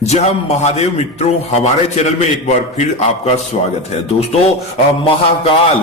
जय हम महादेव मित्रों, हमारे चैनल में एक बार फिर आपका स्वागत है। दोस्तों, महाकाल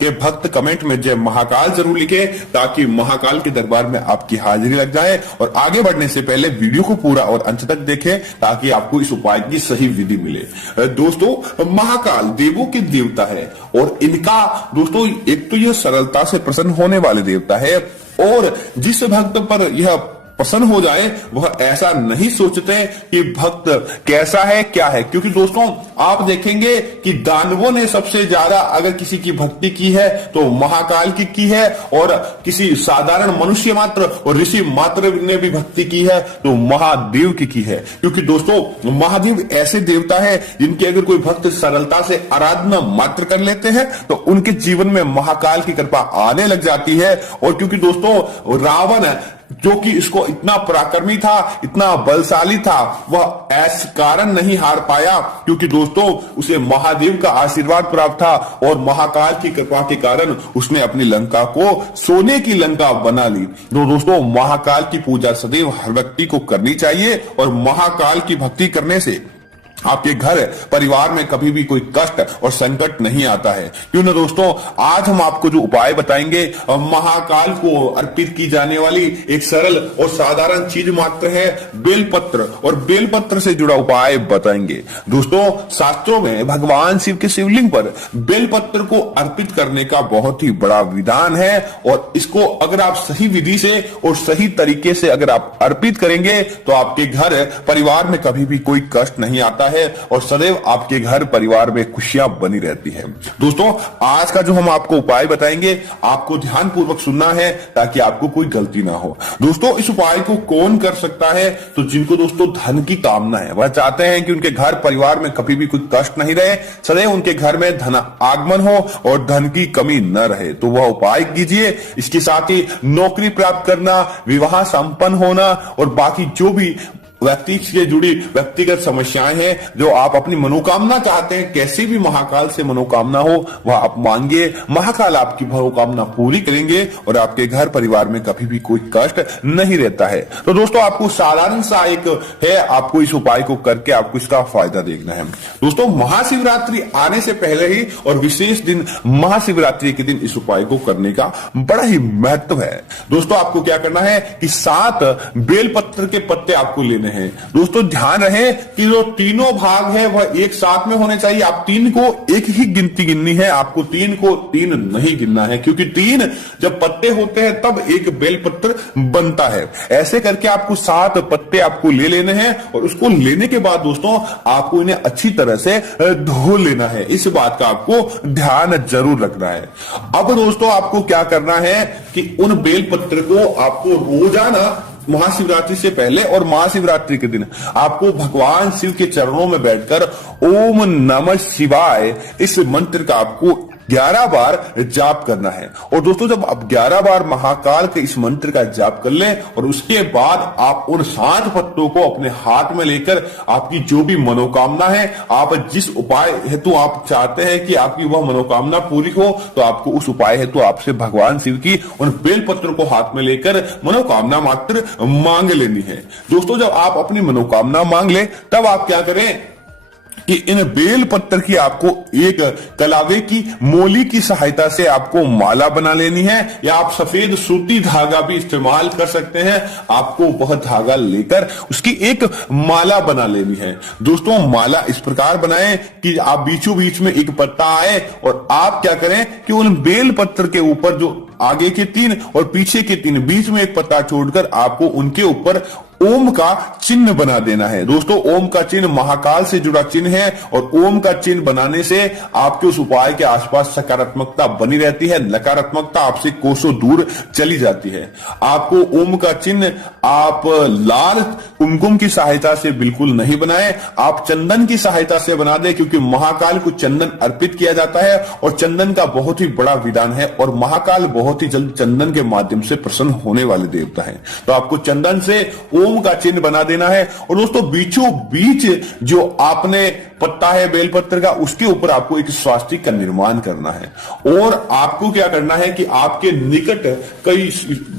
के भक्त कमेंट में जय महाकाल जरूर लिखें ताकि महाकाल के दरबार में आपकी हाजिरी लग जाए। और आगे बढ़ने से पहले वीडियो को पूरा और अंत तक देखें ताकि आपको इस उपाय की सही विधि मिले। दोस्तों, महाकाल देवों के देवता है और इनका दोस्तों एक तो यह सरलता से प्रसन्न होने वाले देवता है और जिस भक्त पर यह प्रसन्न हो जाए वह ऐसा नहीं सोचते कि भक्त कैसा है क्या है, क्योंकि दोस्तों आप देखेंगे कि दानवों ने सबसे ज्यादा अगर किसी की भक्ति की है तो महाकाल की है, और किसी साधारण मनुष्य मात्र और ऋषि मात्र ने भी भक्ति की है तो महादेव की है। क्योंकि दोस्तों महादेव ऐसे देवता है जिनके अगर कोई भक्त सरलता से आराधना मात्र कर लेते हैं तो उनके जीवन में महाकाल की कृपा आने लग जाती है। और क्योंकि दोस्तों रावण जो कि इसको इतना पराक्रमी था, इतना बलशाली था, वह ऐसे कारण नहीं हार पाया क्योंकि दोस्तों उसे महादेव का आशीर्वाद प्राप्त था और महाकाल की कृपा के कारण उसने अपनी लंका को सोने की लंका बना ली। तो दोस्तों महाकाल की पूजा सदैव हर व्यक्ति को करनी चाहिए और महाकाल की भक्ति करने से आपके घर परिवार में कभी भी कोई कष्ट और संकट नहीं आता है। क्यों ना दोस्तों, आज हम आपको जो उपाय बताएंगे महाकाल को अर्पित की जाने वाली एक सरल और साधारण चीज मात्र है बेलपत्र, और बेलपत्र से जुड़ा उपाय बताएंगे। दोस्तों शास्त्रों में भगवान शिव के शिवलिंग पर बेलपत्र को अर्पित करने का बहुत ही बड़ा विधान है और इसको अगर आप सही विधि से और सही तरीके से अगर आप अर्पित करेंगे तो आपके घर परिवार में कभी भी कोई कष्ट नहीं आता है और सदैव आपके घर परिवार में खुशियां बनी रहती है। दोस्तों आज का जो हम आपको उपाय बताएंगे आपको ध्यान पूर्वक सुनना है ताकि आपको कोई गलती ना हो। दोस्तों इस उपाय को कौन कर सकता है? तो जिनको दोस्तों धन की कामना है, वह चाहते हैं कि उनके घर परिवार में कभी भी कोई कष्ट नहीं रहे, सदैव उनके घर में धन आगमन हो और धन की कमी न रहे, तो वह उपाय कीजिए। इसके साथ ही नौकरी प्राप्त करना, विवाह संपन्न होना और बाकी जो भी व्यक्ति से जुड़ी व्यक्तिगत समस्याएं हैं जो आप अपनी मनोकामना चाहते हैं, कैसी भी महाकाल से मनोकामना हो वह आप मांगिए, महाकाल आपकी मनोकामना पूरी करेंगे और आपके घर परिवार में कभी भी कोई कष्ट नहीं रहता है। तो दोस्तों आपको साधारण सा एक है, आपको इस उपाय को करके आपको इसका फायदा देखना है। दोस्तों महाशिवरात्रि आने से पहले ही और विशेष दिन महाशिवरात्रि के दिन इस उपाय को करने का बड़ा ही महत्व है। दोस्तों आपको क्या करना है कि 7 बेलपत्र के पत्ते आपको लेने हैं। दोस्तों ध्यान रहे कि जो तीनों भाग है वह एक साथ में होने चाहिए। आप 3 को एक ही गिनती गिननी है, आपको 3 को 3 नहीं गिनना है, क्योंकि 3 जब पत्ते होते हैं तब एक बेलपत्र बनता है। ऐसे करके आपको 7 पत्ते आपको ले लेने हैं और उसको लेने के बाद दोस्तों आपको इन्हें अच्छी तरह से धो लेना है। इस बात का आपको ध्यान जरूर रखना है। अब दोस्तों आपको क्या करना है कि उन बेलपत्र को आपको रोजाना महाशिवरात्रि से पहले और महाशिवरात्रि के दिन आपको भगवान शिव के चरणों में बैठकर ओम नमः शिवाय इस मंत्र का आपको 11 बार जाप करना है। और दोस्तों जब आप 11 बार महाकाल के इस मंत्र का जाप कर लें और उसके बाद आप उन 7 पत्तों को अपने हाथ में लेकर आपकी जो भी मनोकामना है, आप जिस उपाय हेतु आप चाहते हैं कि आपकी वह मनोकामना पूरी हो, तो आपको उस उपाय हेतु आपसे भगवान शिव की उन बेलपत्र को हाथ में लेकर मनोकामना मात्र मांग लेनी है। दोस्तों जब आप अपनी मनोकामना मांग ले तब आप क्या करें कि इन बेल पत्थर की आपको एक कलावे की मोली की सहायता से आपको माला बना लेनी है, या आप सफेद सूती धागा भी इस्तेमाल कर सकते हैं। आपको वह धागा लेकर उसकी एक माला बना लेनी है। दोस्तों माला इस प्रकार बनाएं कि आप बीचों बीच में एक पत्ता आए और आप क्या करें कि उन बेल पत्थर के ऊपर जो आगे के 3 और पीछे के 3 बीच में एक पत्ता छोड़कर आपको उनके ऊपर ओम का चिन्ह बना देना है। दोस्तों ओम का चिन्ह महाकाल से जुड़ा चिन्ह है और ओम का चिन्ह बनाने से आपके उस उपाय के आसपास सकारात्मकता बनी रहती है, नकारात्मकता आपसे कोसों दूर चली जाती है। आपको ओम का चिन्ह आप लाल कुमकुम की सहायता से बिल्कुल नहीं बनाएं, आप चंदन की सहायता से बना दें, क्योंकि महाकाल को चंदन अर्पित किया जाता है और चंदन का बहुत ही बड़ा विधान है और महाकाल बहुत ही जल्द चंदन के माध्यम से प्रसन्न होने वाले देवता है। तो आपको चंदन से ओम ओम का चिन्ह बना देना है। और दोस्तों बीचों बीच जो आपने पत्ता है बेलपत्र का, उसके ऊपर आपको एक स्वास्तिक का निर्माण करना है। और आपको क्या करना है कि आपके निकट कई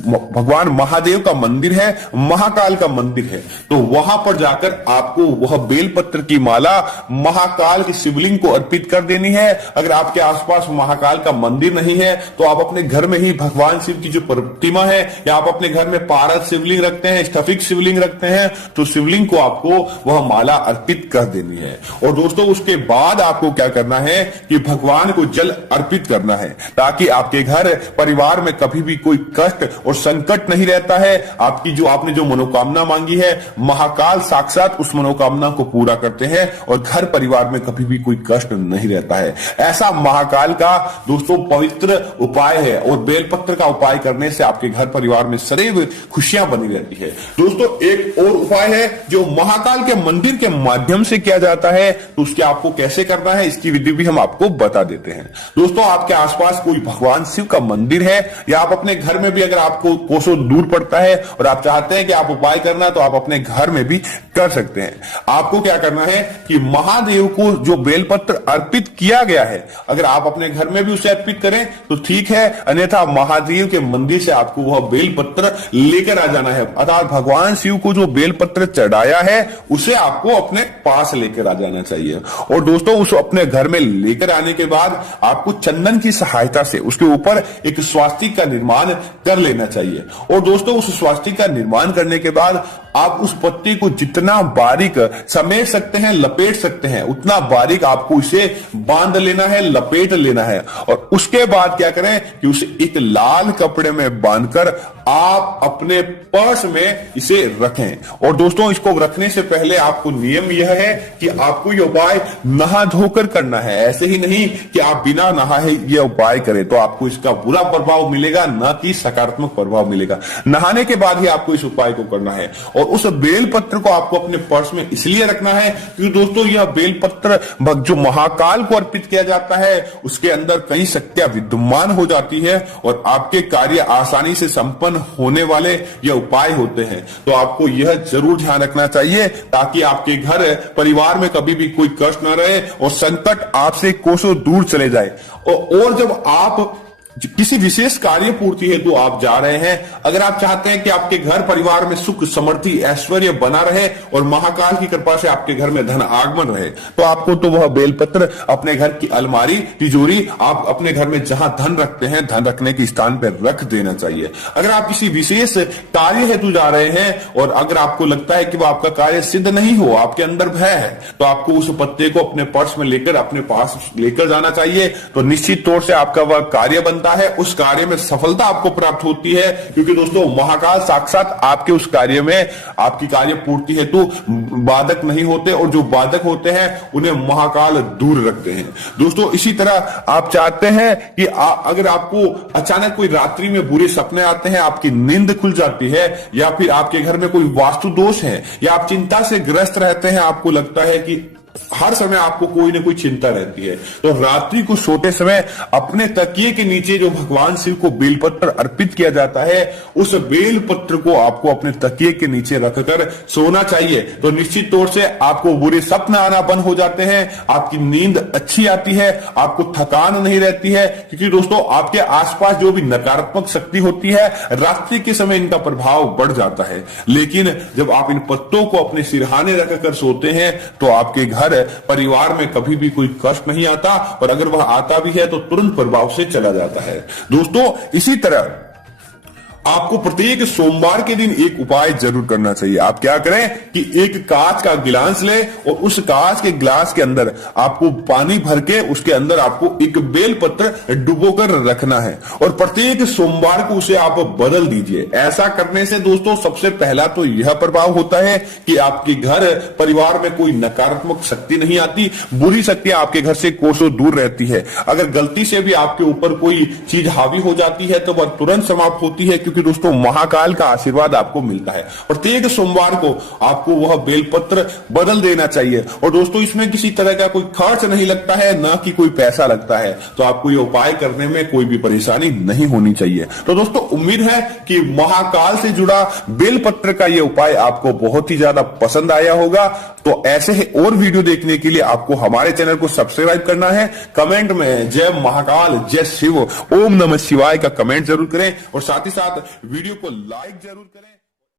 भगवान महादेव का मंदिर है, महाकाल का मंदिर है, तो वहां पर जाकर आपको वह बेलपत्र की माला महाकाल की शिवलिंग को अर्पित कर देनी है। अगर आपके आसपास महाकाल का मंदिर नहीं है तो आप अपने घर में ही भगवान शिव की जो प्रतिमा है, या आप अपने घर में पारद शिवलिंग रखते हैं, स्टफिक शिवलिंग रखते हैं, तो शिवलिंग को आपको वह माला अर्पित कर देनी है। और दोस्तों उसके बाद आपको क्या करना है कि भगवान को जल अर्पित करना है, ताकि आपके घर परिवार में कभी भी कोई कष्ट और संकट नहीं रहता है। आपकी जो आपने जो मनोकामना मांगी है, महाकाल साक्षात उस मनोकामना को पूरा करते हैं और घर परिवार में कभी भी कोई कष्ट नहीं रहता है। ऐसा महाकाल का दोस्तों पवित्र उपाय है, और बेलपत्र का उपाय करने से आपके घर परिवार में सदैव खुशियां बनी रहती है। दोस्तों एक और उपाय है जो महाकाल के मंदिर के माध्यम से किया जाता है, तो उसके आपको कैसे करना है इसकी विधि भी हम आपको बता देते हैं। दोस्तों आपके आसपास कोई भगवान शिव का मंदिर है, या आप अपने घर में भी अगर आपको कोसों दूर पड़ता है और आप चाहते हैं कि आप उपाय करना, तो आप अपने घर में भी कर सकते हैं। आपको क्या करना है कि महादेव को जो बेलपत्र अर्पित किया गया है, अगर आप अपने घर में भी उसे अर्पित करें तो ठीक है, अन्यथा महादेव के मंदिर से आपको वह बेलपत्र लेकर आ जाना है। अर्थात भगवान शिव को जो बेलपत्र चढ़ाया है उसे आपको अपने पास लेकर आ जाना चाहिए। और दोस्तों उस अपने घर में लेकर आने के बाद आपको चंदन की सहायता से उसके ऊपर एक स्वास्तिक का निर्माण कर लेना चाहिए। और दोस्तों उस स्वास्तिक का निर्माण करने के बाद आप उस पत्ती को जितना बारीक समेट सकते हैं, लपेट सकते हैं, उतना बारीक आपको इसे बांध लेना है, लपेट लेना है। और उसके बाद क्या करें कि उसे एक लाल कपड़े में बांधकर आप अपने पर्स में इसे रखें। और दोस्तों इसको रखने से पहले आपको नियम यह है कि आपको यह उपाय नहा धोकर करना है। ऐसे ही नहीं कि आप बिना नहाए यह उपाय करें, तो आपको इसका बुरा प्रभाव मिलेगा, न कि सकारात्मक प्रभाव मिलेगा। नहाने के बाद ही आपको इस उपाय को करना है। और उस बेलपत्र को आपको अपने पर्स में इसलिए रखना है क्योंकि दोस्तों यह बेलपत्र जो महाकाल को अर्पित किया जाता है उसके अंदर कई शक्तियां विद्यमान हो जाती है, और आपके कार्य आसानी से संपन्न होने वाले ये उपाय होते हैं। तो आपको यह जरूर ध्यान रखना चाहिए ताकि आपके घर परिवार में कभी भी कोई कष्ट न रहे और संकट आपसे कोसों दूर चले जाए। और जब आप किसी विशेष कार्य पूर्ति हेतु आप जा रहे हैं, अगर आप चाहते हैं कि आपके घर परिवार में सुख समृद्धि ऐश्वर्य बना रहे और महाकाल की कृपा से आपके घर में धन आगमन रहे, तो आपको तो वह बेलपत्र अपने घर की अलमारी तिजोरी आप अपने घर में जहां धन रखते हैं धन रखने के स्थान पर रख देना चाहिए। अगर आप किसी विशेष कार्य हेतु जा रहे हैं और अगर आपको लगता है कि वह आपका कार्य सिद्ध नहीं हो, आपके अंदर भय है, तो आपको उस पत्ते को अपने पर्स में लेकर अपने पास लेकर जाना चाहिए। तो निश्चित तौर से आपका वह कार्य बनता है, उस कार्य में सफलता आपको प्राप्त होती है, क्योंकि दोस्तों महाकाल साक्षात आपके उस कार्य में आपकी कार्य पूर्ति हेतु बाधक नहीं होते, और जो बाधक होते हैं उन्हें महाकाल दूर रखते हैं। दोस्तों इसी तरह आप चाहते हैं कि अगर आपको अचानक कोई रात्रि में बुरे सपने आते हैं, आपकी नींद खुल जाती है, या फिर आपके घर में कोई वास्तु दोष है, या आप चिंता से ग्रस्त रहते हैं, आपको लगता है कि हर समय आपको कोई ना कोई चिंता रहती है, तो रात्रि को सोते समय अपने तकिए के नीचे जो भगवान शिव को बेलपत्र अर्पित किया जाता है, उस बेलपत्र को आपको अपने तकिए के नीचे रखकर सोना चाहिए। तो निश्चित तौर से आपको बुरे सपने आना बंद हो जाते हैं, आपकी नींद अच्छी आती है, आपको थकान नहीं रहती है, क्योंकि दोस्तों आपके आसपास जो भी नकारात्मक शक्ति होती है रात्रि के समय इनका प्रभाव बढ़ जाता है। लेकिन जब आप इन पत्तों को अपने सिरहाने रखकर सोते हैं तो आपके घर परिवार में कभी भी कोई कष्ट नहीं आता, और अगर वह आता भी है तो तुरंत प्रभाव से चला जाता है। दोस्तों इसी तरह आपको प्रत्येक सोमवार के दिन एक उपाय जरूर करना चाहिए। आप क्या करें कि एक कांच का गिलास ले और उस कांच के गिलास के अंदर आपको पानी भर के उसके अंदर आपको एक बेलपत्र डुबोकर रखना है, और प्रत्येक सोमवार को उसे आप बदल दीजिए। ऐसा करने से दोस्तों सबसे पहला तो यह प्रभाव होता है कि आपके घर परिवार में कोई नकारात्मक शक्ति नहीं आती, बुरी शक्तियां आपके घर से कोसों दूर रहती है। अगर गलती से भी आपके ऊपर कोई चीज हावी हो जाती है तो वह तुरंत समाप्त होती है, क्योंकि क्योंकि दोस्तों महाकाल का आशीर्वाद आपको मिलता है। प्रत्येक सोमवार को आपको वह बेलपत्र बदल देना चाहिए और दोस्तों इसमें किसी तरह का कोई खर्च नहीं लगता है, ना कि कोई पैसा लगता है, तो आपको ये उपाय करने में कोई भी परेशानी नहीं होनी चाहिए। तो दोस्तों उम्मीद है कि महाकाल से जुड़ा बेलपत्र का ये उपाय आपको बहुत ही ज्यादा पसंद आया होगा। तो ऐसे ही और वीडियो देखने के लिए आपको हमारे चैनल को सब्सक्राइब करना है। कमेंट में जय महाकाल, जय शिव, ओम नमः शिवाय का कमेंट जरूर करें और साथ ही साथ वीडियो को लाइक जरूर करें।